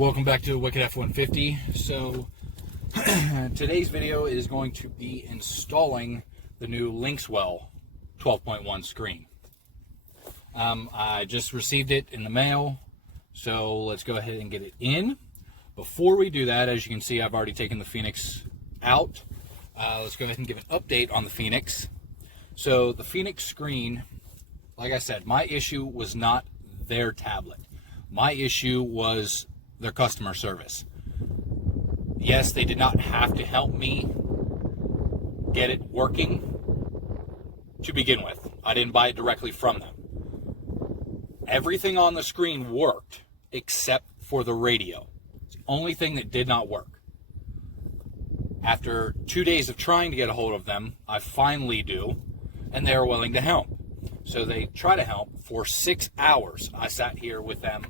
Welcome back to Wicked F150. So today's video is going to be installing the new Linkswell 12.1 screen. I just received it in the mail, so let's go ahead and get it in. Before we do that, as you can see, I've already taken the Phoenix out. Let's go ahead and give an update on the Phoenix. So the Phoenix screen, like I said, my issue was not their tablet. My issue was their customer service. Yes, they did not have to help me get it working to begin with. I didn't buy it directly from them. Everything on the screen worked except for the radio. It's the only thing that did not work. After 2 days of trying to get a hold of them, I finally do, and they are willing to help. So they try to help. For 6 hours, I sat here with them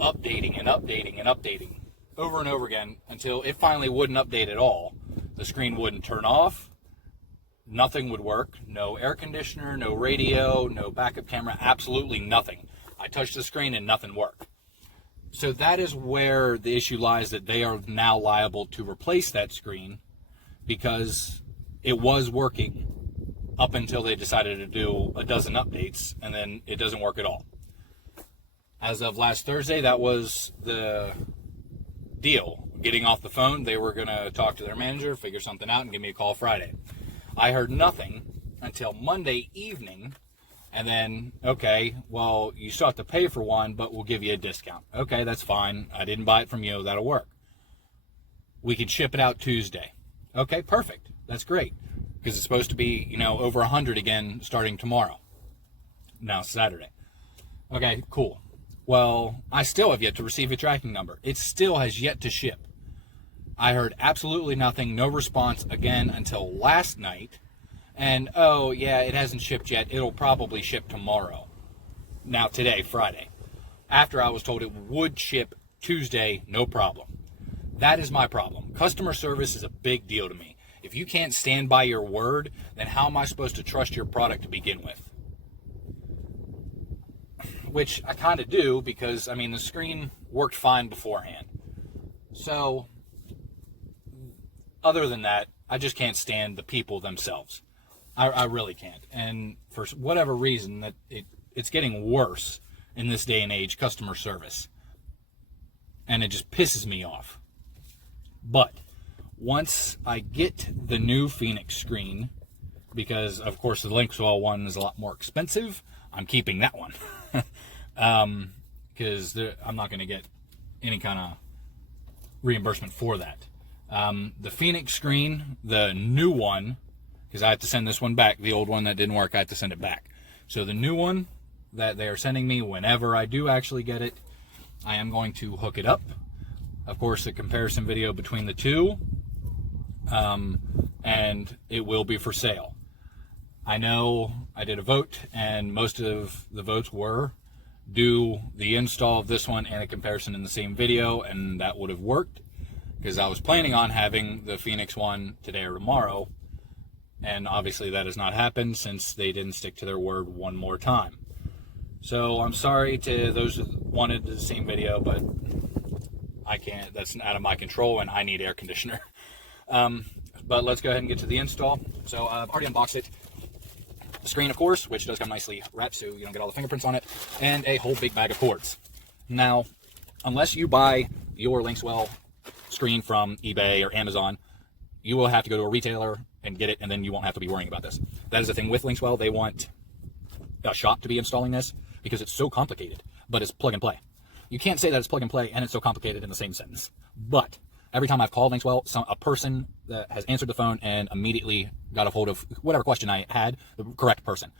updating and updating and updating over and over again until it finally wouldn't update at all. The screen wouldn't turn off. Nothing would work. No air conditioner, no radio, no backup camera, absolutely nothing. I touched the screen and nothing worked. So that is where the issue lies, that they are now liable to replace that screen because it was working up until they decided to do a dozen updates, and then it doesn't work at all. As of last Thursday, that was the deal. Getting off the phone, they were going to talk to their manager, figure something out, and give me a call Friday. I heard nothing until Monday evening, and then, okay, well, you still have to pay for one, but we'll give you a discount. Okay, that's fine. I didn't buy it from you. That'll work. We can ship it out Tuesday. Okay, perfect. That's great, because it's supposed to be, over 100 again starting tomorrow. Now it's Saturday. Okay, cool. Well, I still have yet to receive a tracking number. It still has yet to ship. I heard absolutely nothing, no response again until last night. And, oh, yeah, it hasn't shipped yet. It'll probably ship tomorrow. Now, today, Friday. After I was told it would ship Tuesday, no problem. That is my problem. Customer service is a big deal to me. If you can't stand by your word, then how am I supposed to trust your product to begin with? Which I kind of do because, the screen worked fine beforehand. So, other than that, I just can't stand the people themselves. I really can't. And for whatever reason, that it's getting worse in this day and age, customer service. And it just pisses me off. But once I get the new Phoenix screen, because, of course, the Linkswell one is a lot more expensive, I'm keeping that one. Because I'm not going to get any kind of reimbursement for that. The Phoenix screen, the new one, because I have to send this one back. The old one that didn't work, I have to send it back. So the new one that they are sending me, whenever I do actually get it, I am going to hook it up. Of course, the comparison video between the two, and it will be for sale. I know I did a vote, and most of the votes were do the install of this one and a comparison in the same video, and that would have worked because I was planning on having the Phoenix one today or tomorrow, and obviously that has not happened since they didn't stick to their word one more time. So I'm sorry to those who wanted the same video, but I can't. That's out of my control, and I need air conditioner. But let's go ahead and get to the install. So I've already unboxed it. The screen, of course, which does come nicely wrapped so you don't get all the fingerprints on it, and a whole big bag of cords. Now, unless you buy your Linkswell screen from eBay or Amazon, you will have to go to a retailer and get it, and then you won't have to be worrying about this. That is the thing with Linkswell. They want a shop to be installing this because it's so complicated, but it's plug and play. You can't say that it's plug and play and it's so complicated in the same sentence. But every time I've called Linkswell, a person that has answered the phone and immediately got a hold of whatever question I had, the correct person.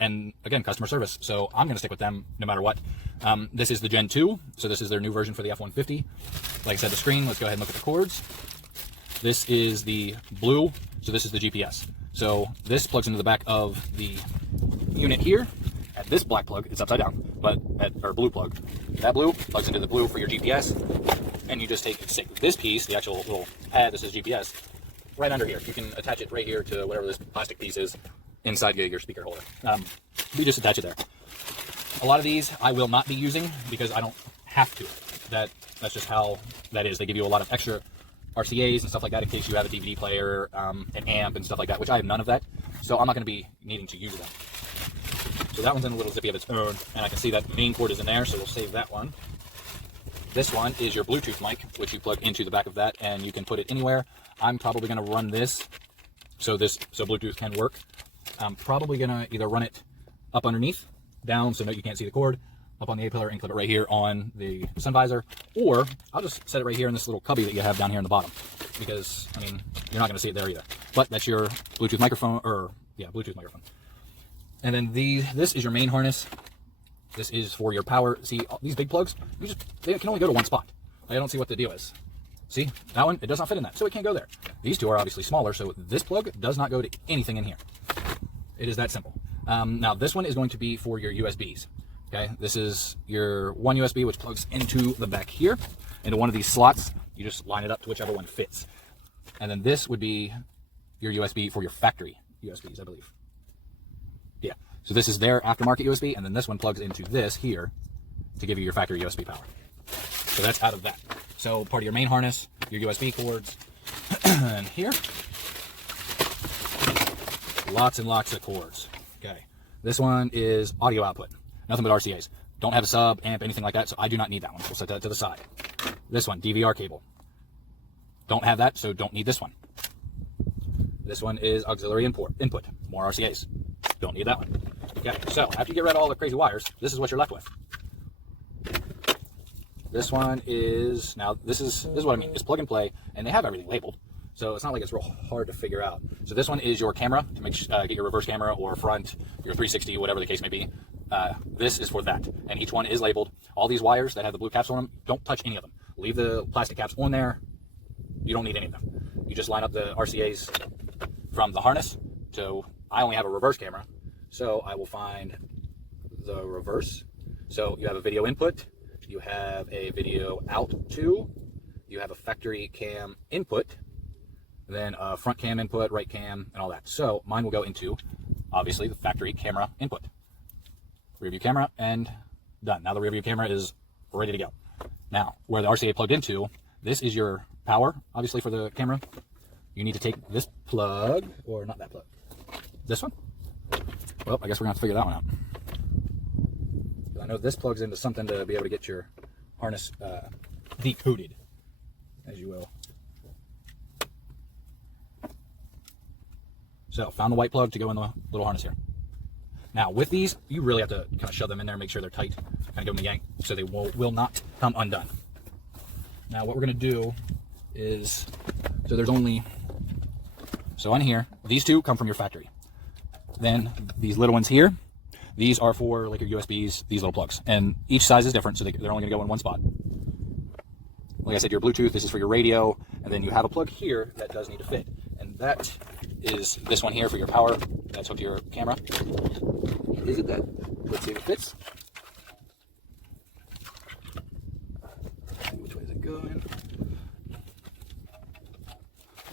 And again, customer service. So I'm going to stick with them no matter what. This is the Gen 2. So this is their new version for the F150. Like I said, the screen, let's go ahead and look at the cords. This is the blue. So this is the GPS. So this plugs into the back of the unit here. At this black plug, it's upside down, or blue plug. That blue plugs into the blue for your GPS. And you just stick this piece, the actual little pad that says GPS, right under here. You can attach it right here to whatever this plastic piece is inside your speaker holder. You just attach it there. A lot of these I will not be using because I don't have to. That That's just how that is. They give you a lot of extra RCAs and stuff like that in case you have a DVD player, an amp and stuff like that, which I have none of that, so I'm not going to be needing to use them. So that one's in a little zippy of its own, and I can see that main cord is in there, so we'll save that one. This one is your Bluetooth mic, which you plug into the back of that, and you can put it anywhere. I'm probably going to run this so Bluetooth can work. I'm probably going to either run it up underneath, down so that you can't see the cord, up on the A-pillar and clip it right here on the sun visor, or I'll just set it right here in this little cubby that you have down here in the bottom, because, I mean, you're not going to see it there either. But that's your Bluetooth microphone, Bluetooth microphone. And then this is your main harness. This is for your power. See, these big plugs, they can only go to one spot. I don't see what the deal is. See, that one, it does not fit in that, so it can't go there. These two are obviously smaller, so this plug does not go to anything in here. It is that simple. Now, this one is going to be for your USBs. Okay, this is your one USB, which plugs into the back here, into one of these slots. You just line it up to whichever one fits. And then this would be your USB for your factory USBs, I believe. Yeah, so this is their aftermarket USB, and then this one plugs into this here to give you your factory USB power. So that's out of that. So part of your main harness, your USB cords, and here, lots and lots of cords. Okay, this one is audio output. Nothing but RCAs. Don't have a sub, amp, anything like that, so I do not need that one. We'll set that to the side. This one, DVR cable. Don't have that, so don't need this one. This one is auxiliary input. More RCAs. Don't need that one. Okay, so after you get rid of all the crazy wires, this is what you're left with. This one is, now this is what I mean. It's plug and play, and they have everything labeled. So it's not like it's real hard to figure out. So this one is your camera to get your reverse camera or front, your 360, whatever the case may be. This is for that, and each one is labeled. All these wires that have the blue caps on them, don't touch any of them. Leave the plastic caps on there. You don't need any of them. You just line up the RCAs from the harness. So I only have a reverse camera, so I will find the reverse. So you have a video input, you have a video out to, you have a factory cam input, then a front cam input, right cam, and all that. So mine will go into, obviously, the factory camera input. Rear view camera, and done. Now the rear view camera is ready to go. Now, where the RCA plugged into, this is your power, obviously, for the camera. You need to take this plug, or not that plug, this one. Well, I guess we're going to have to figure that one out. I know this plugs into something to be able to get your harness decoded, as you will. So, found the white plug to go in the little harness here. Now, with these, you really have to kind of shove them in there, make sure they're tight, kind of give them a yank, so they will not come undone. Now, what we're going to do is, so there's only, so on here, these two come from your factory. Then, these little ones here, these are for, like, your USBs, these little plugs. And each size is different, so they're only going to go in one spot. Like I said, your Bluetooth, this is for your radio, and then you have a plug here that does need to fit. And that is this one here for your power. That's hooked to your camera. Is it that? Let's see if it fits. Which way is it going?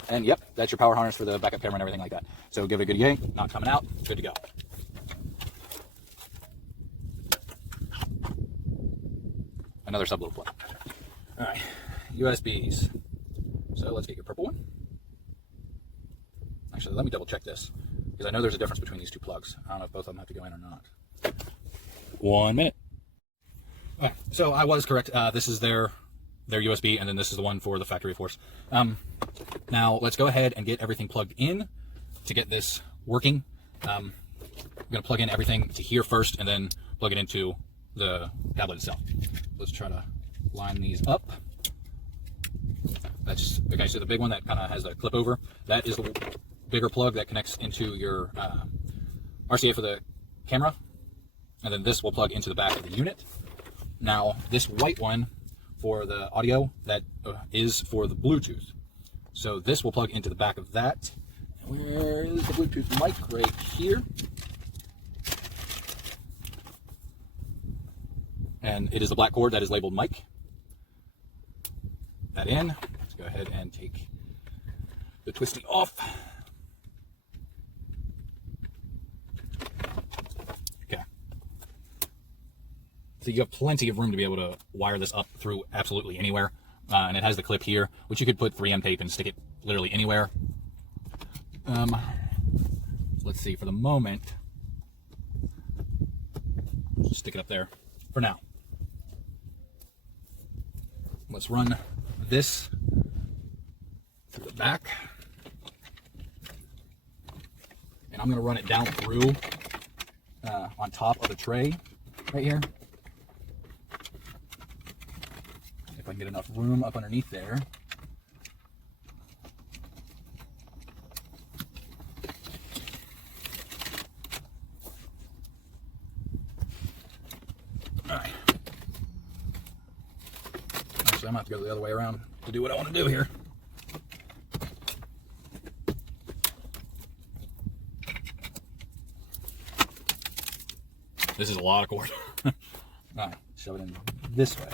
And yep, that's your power harness for the backup camera and everything like that. So give it a good yank, not coming out, good to go. Another sub little plug. All right, USBs. So let's get your purple one. Actually, let me double check this, because I know there's a difference between these two plugs. I don't know if both of them have to go in or not. 1 minute. All right, so I was correct. This is their USB, and then this is the one for the factory, of course. Now, let's go ahead and get everything plugged in to get this working. I'm going to plug in everything to here first, and then plug it into the tablet itself. Let's try to line these up. That's, okay, so the big one that kind of has the clip over, that is the bigger plug that connects into your RCA for the camera, and then this will plug into the back of the unit. Now, this white one for the audio, that is for the Bluetooth. So this will plug into the back of that. Where is the Bluetooth mic? Right here. And it is the black cord that is labeled mic. That in. Let's go ahead and take the twisty off. Okay. So you have plenty of room to be able to wire this up through absolutely anywhere. And it has the clip here, which you could put 3M tape and stick it literally anywhere. Let's see, for the moment, just stick it up there for now. Let's run this through the back. And I'm going to run it down through on top of the tray right here. If I can get enough room up underneath there. All right. Actually, I'm going to have to go the other way around to do what I want to do here. This is a lot of cord. All right, shove it in this way.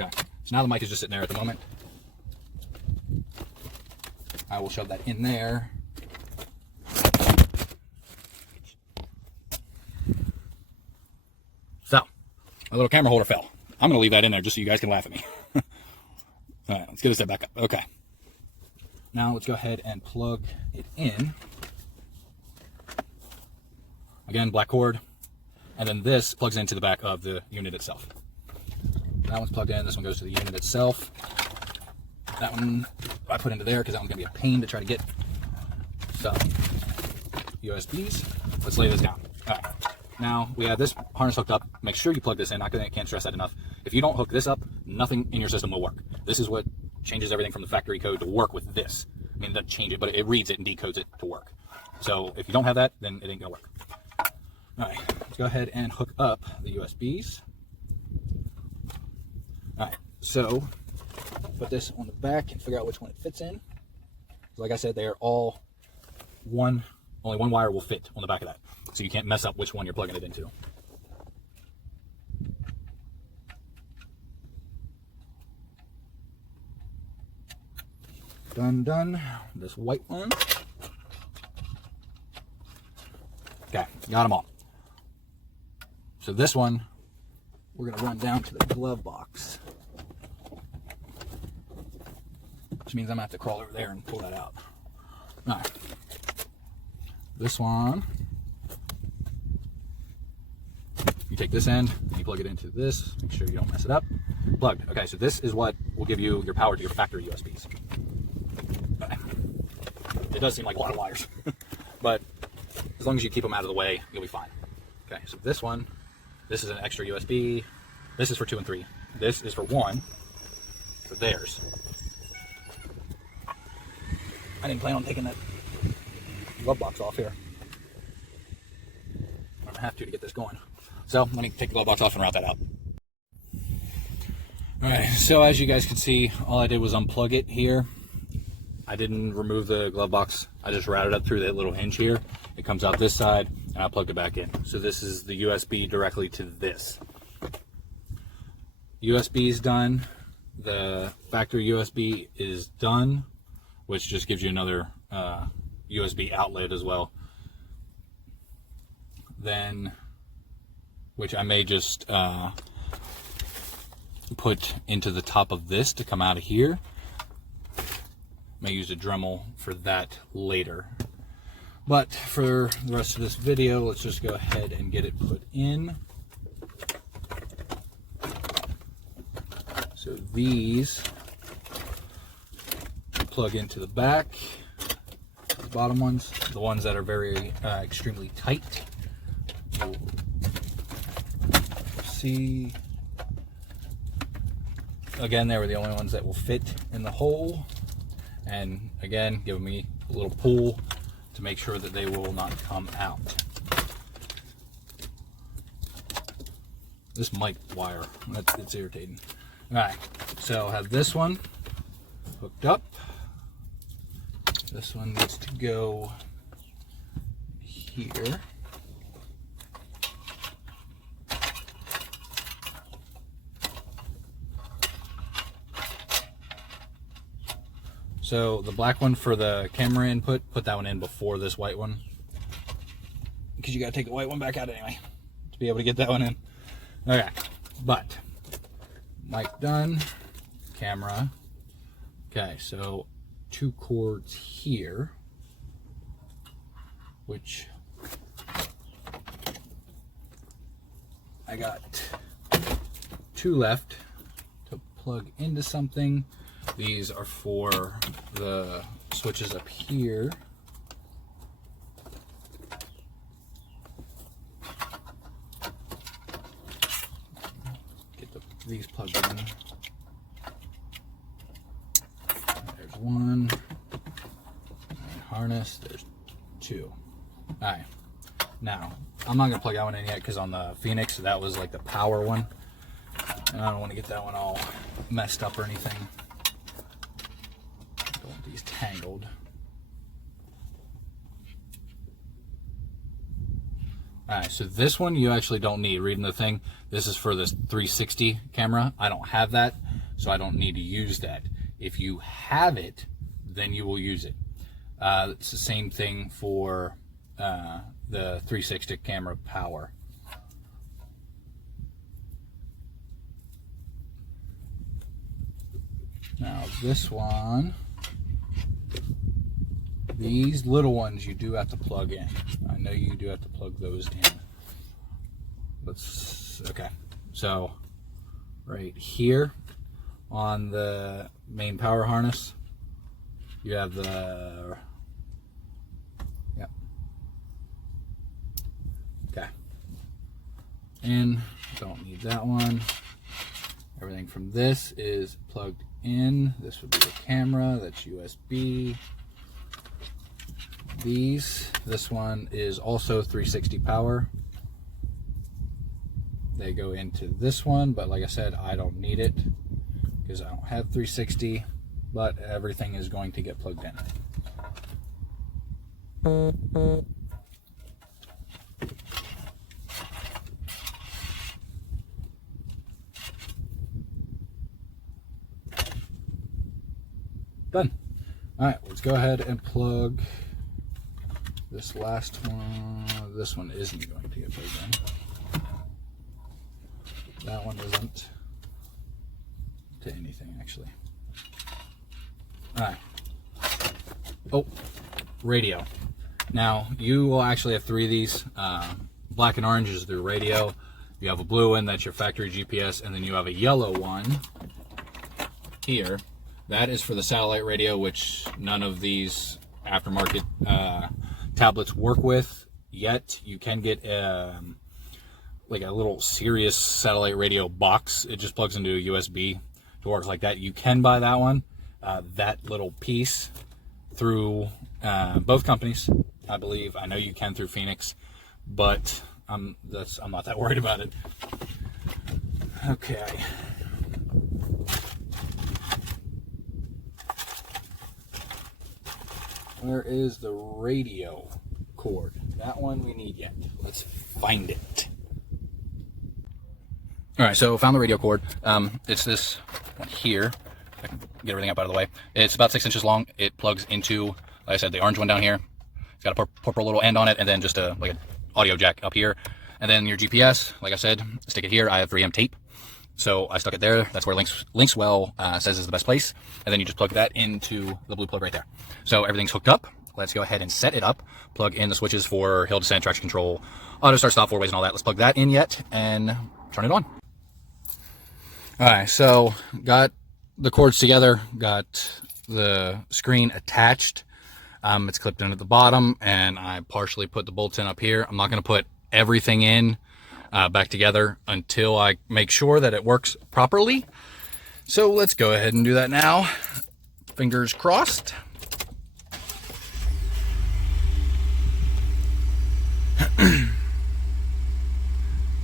Okay, so now the mic is just sitting there at the moment. I will shove that in there. So, my little camera holder fell. I'm going to leave that in there just so you guys can laugh at me. All right, let's get this set back up. Okay. Now let's go ahead and plug it in. Again, black cord. And then this plugs into the back of the unit itself. That one's plugged in. This one goes to the unit itself. That one I put into there because that one's going to be a pain to try to get. So, USBs. Let's lay this down. All right. Now we have this harness hooked up. Make sure you plug this in. I can't stress that enough. If you don't hook this up, nothing in your system will work. This is what changes everything from the factory code to work with this. I mean, it doesn't change it, but it reads it and decodes it to work. So if you don't have that, then it ain't gonna work. All right, let's go ahead and hook up the USBs. All right, so put this on the back and figure out which one it fits in. Like I said, they are all only one wire will fit on the back of that. So you can't mess up which one you're plugging it into. Done. This white one. Okay, got them all. So this one, we're going to run down to the glove box. Which means I'm going to have to crawl over there and pull that out. All right. This one, you take this end, and you plug it into this. Make sure you don't mess it up. Plugged. Okay, so this is what will give you your power to your factory USBs. It does seem like a lot of wires, but as long as you keep them out of the way, you'll be fine. Okay, so this one, this is an extra USB. This is for 2 and 3. This is for 1, for theirs. I didn't plan on taking that glove box off here. I'm gonna have to get this going. So let me take the glove box off and route that out. All right, so as you guys can see, all I did was unplug it here. I didn't remove the glove box. I just routed up through that little hinge here. It comes out this side, and I plugged it back in. So this is the USB directly to this. USB is done. The factory USB is done, which just gives you another USB outlet as well. Then, which I may just put into the top of this to come out of here. May use a Dremel for that later. But for the rest of this video, let's just go ahead and get it put in. So these plug into the back, the bottom ones, the ones that are very extremely tight. You'll see, again, they were the only ones that will fit in the hole. And again, giving me a little pull to make sure that they will not come out. This mic wire, it's irritating. All right, so I have this one hooked up. This one needs to go here. So the black one for the camera input, put that one in before this white one, because you got to take the white one back out anyway to be able to get that one in. Okay, but mic done, camera. Okay, so 2 cords here, which I got 2 left to plug into something. These are for the switches up here. Get these plugged in. There's 1. And harness, there's 2. Alright. Now, I'm not going to plug that one in yet because on the Phoenix, that was like the power one. And I don't want to get that one all messed up or anything. Don't want these tangled. Alright, so this one you actually don't need. Reading the thing, this is for this 360 camera. I don't have that, so I don't need to use that. If you have it, then you will use it. It's the same thing for the 360 camera power. Now this one, these little ones you do have to plug in. I know you do have to plug those in. Okay, so right here on the main power harness, you have the, yep, okay, in, don't need that one. Everything from this is plugged in. This would be the camera, that's USB. This one is also 360 power. They go into this one, but like I said, I don't need it because I don't have 360, but everything is going to get plugged in. Done. All right, let's go ahead and plug this last one. This one isn't going to get plugged in. That one isn't to anything, actually. All right. Oh, radio. Now, you will actually have 3 of these. Black and orange is the radio. You have a blue one, that's your factory GPS, and then you have a yellow one here. That is for the satellite radio, which none of these aftermarket tablets work with yet. You can get like a little Sirius satellite radio box. It just plugs into a USB to work like that. You can buy that one, that little piece, through both companies, I believe. I know you can through Phoenix, but I'm not that worried about it. Okay. Where is the radio cord? That one we need yet. Let's find it. All right, so found the radio cord. It's this one here. I can get everything up out of the way. It's about 6 inches long. It plugs into, like I said, the orange one down here. It's got a purple little end on it, and then just like an audio jack up here. And then your GPS, like I said, stick it here. I have 3M tape, so I stuck it there. That's where Linkswell says is the best place. And then you just plug that into the blue plug right there. So everything's hooked up. Let's go ahead and set it up. Plug in the switches for hill descent, traction control, auto start, stop, 4-ways, and all that. Let's plug that in yet and turn it on. All right, so got the cords together, got the screen attached. It's clipped in at the bottom, and I partially put the bolts in up here. I'm not going to put everything in back together until I make sure that it works properly. So let's go ahead and do that now. Fingers crossed.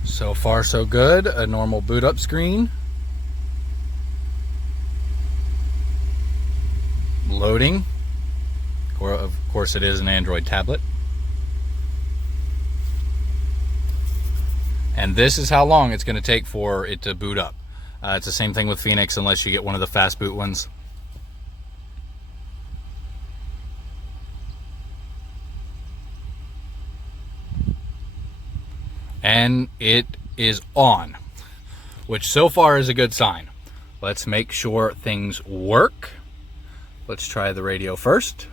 So far so good. A normal boot up screen. Loading. Of course it is an Android tablet. And this is how long it's going to take for it to boot up. It's the same thing with Phoenix unless you get one of the fast boot ones. and it is on, which so far is a good sign. Let's make sure things work. Let's try the radio first.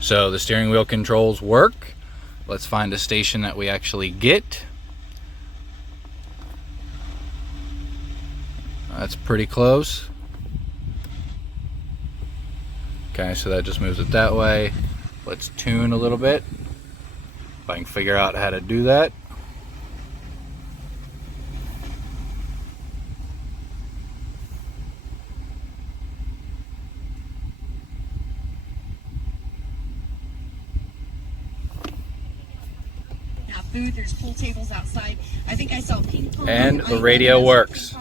So the steering wheel controls work. Let's find a station that we actually get. That's pretty close. Okay, so that just moves it that way. Let's tune a little bit. If I can figure out how to do that. Food, there's pool tables outside. I think I saw ping pong. And the radio works.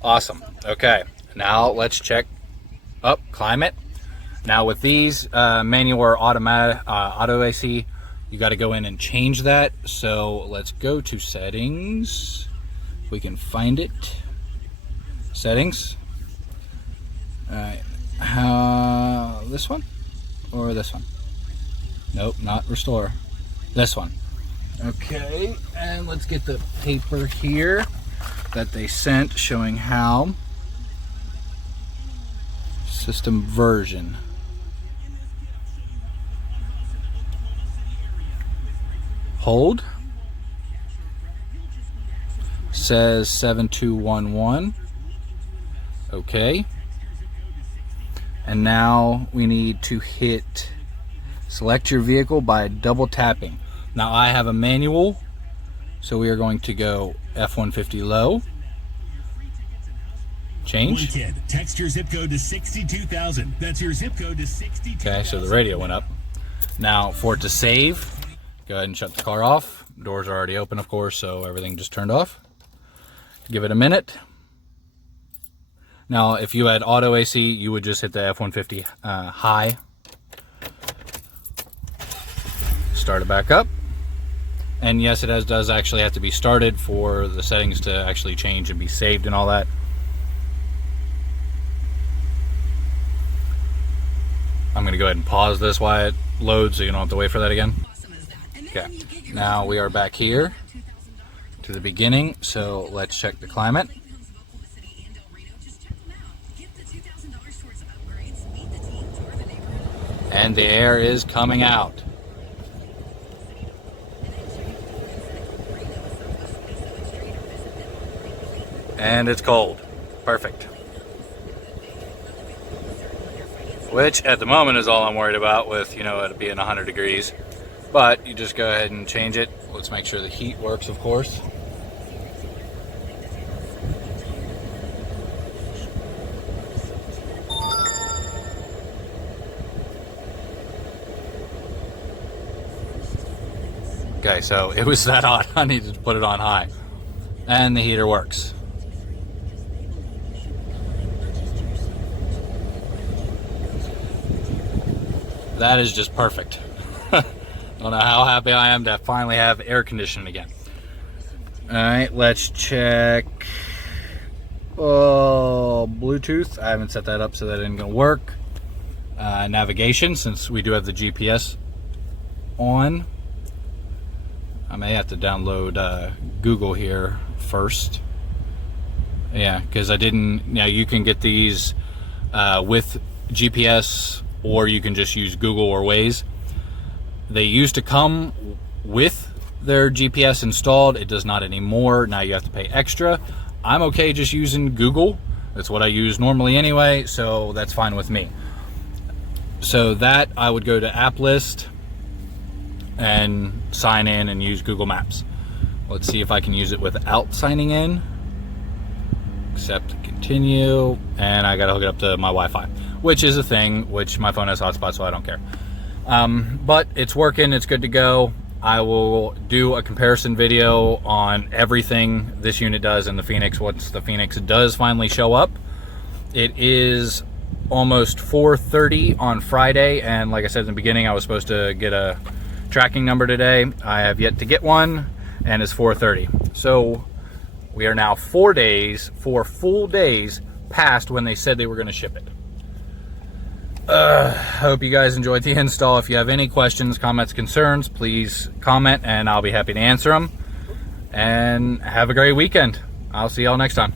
Awesome. Okay, now let's check up climate. Now with these manual or automatic auto AC, you got to go in and change that. So let's go to settings. If we can find it. Settings. All right. This one or this one? Nope, not restore. This one. Okay, and let's get the paper here that they sent showing how. System version. Hold. Says 7211. Okay. And now we need to hit select your vehicle by double tapping. Now I have a manual, so we are going to go F150 low. Change. Kid, text your zip code to 62,000. That's your zip code to 62,000. Okay, so the radio went up. Now for it to save, go ahead and shut the car off. Doors are already open, of course, so everything just turned off. Give it a minute. Now if you had auto AC, you would just hit the F150 high. Start it back up, and yes, it does actually have to be started for the settings to actually change and be saved and all that. I'm going to go ahead and pause this while it loads so you don't have to wait for that again. Okay, now we are back here to the beginning, so let's check the climate. And the air is coming out. And it's cold. Perfect. Which at the moment is all I'm worried about with, you know, it being 100 degrees. But you just go ahead and change it. Let's make sure the heat works, of course. Okay, so it was that hot. I needed to put it on high. And the heater works. That is just perfect. I don't know how happy I am to finally have air conditioning again. Alright, let's check Bluetooth. I haven't set that up, so that isn't going to work. Navigation, since we do have the GPS on. I may have to download Google here first. Yeah, because I didn't. Now you can get these with GPS, or you can just use Google or Waze. They used to come with their GPS installed. It does not anymore. Now you have to pay extra. I'm okay just using Google. That's what I use normally anyway, so that's fine with me. So that I would go to app list and sign in and use Google Maps. Let's see if I can use it without signing in. Accept, continue, and I gotta hook it up to my Wi-Fi, which is a thing, which my phone has hotspot, so I don't care. But it's working, it's good to go. I will do a comparison video on everything this unit does in the Phoenix once the Phoenix does finally show up. It is almost 4:30 on Friday, and like I said in the beginning, I was supposed to get a tracking number today. I have yet to get one, and it's 4:30. So we are now 4 full days past when they said they were going to ship it. Hope you guys enjoyed the install. If you have any questions, comments, concerns, please comment and I'll be happy to answer them. And have a great weekend. I'll see y'all next time.